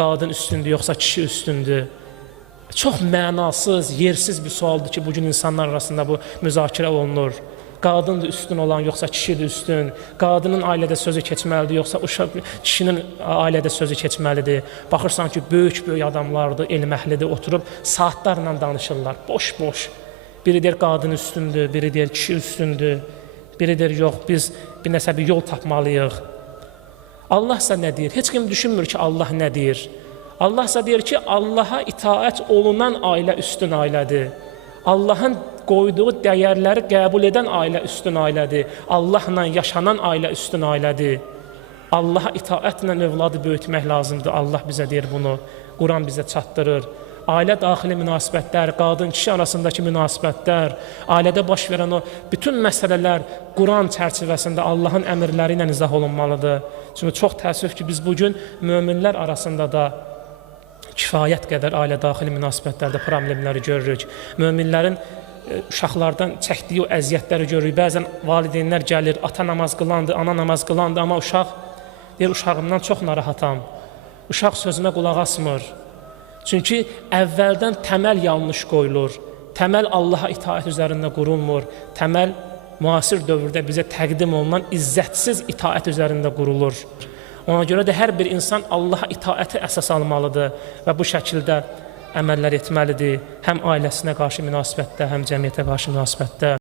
qadın üstündür yoxsa kişi üstündür? Çox mənasız, yersiz bir sualdır ki, bugün insanlar arasında bu müzakirə olunur. Qadındır üstün olan, yoxsa kişidir üstün? Qadının ailədə sözü keçməlidir, yoxsa kişinin ailədə sözü keçməlidir? Baxırsan ki, böyük adamlardır, elm əhlidir, oturub saatlarla danışırlar, boş-boş. Biri deyir, qadın üstündür, biri deyir, kişi üstündür, biri deyir, yox, biz bir nəsə bir yol tapmalıyıq. Allah isə nə deyir? Heç kim düşünmür ki, Allah nə deyir? Allah isə deyir ki, Allaha itaət olunan ailə üstün ailədir. Allahın qoyduğu dəyərləri qəbul edən ailə üstün ailədir. Allahla yaşanan ailə üstün ailədir. Allaha itaətlə övladı böyütmək lazımdır. Allah bizə deyir bunu. Quran bizə çatdırır. Ailə daxili münasibətlər, qadın-kişi arasındakı münasibətlər, ailədə baş verən o bütün məsələlər Quran çərçivəsində Allahın əmrləri ilə izah olunmalıdır. Çünki çox təəssüf ki, biz bugün möminlər arasında da kifayət qədər ailə daxili münasibətlərdə problemləri görürük. Möminlərin uşaqlardan çəkdiyi o əziyyətləri görürük. Bəzən valideynlər gəlir, ata namaz qılandı, ana namaz qılandı, amma uşaq deyir, uşağımdan çox narahatam. Uşaq sözümə qulaq asmır. Çünki əvvəldən təməl yanlış qoyulur. Təməl Allaha itaət üzərində qurulmur. Təməl müasir dövrdə bizə təqdim olunan izzətsiz itaət üzərində qurulur. Ona görə də hər bir insan Allaha itaəti əsas almalıdır və bu şəkildə əməllər etməlidir. Həm ailəsinə qarşı münasibətdə, həm cəmiyyətə qarşı münasibətdə.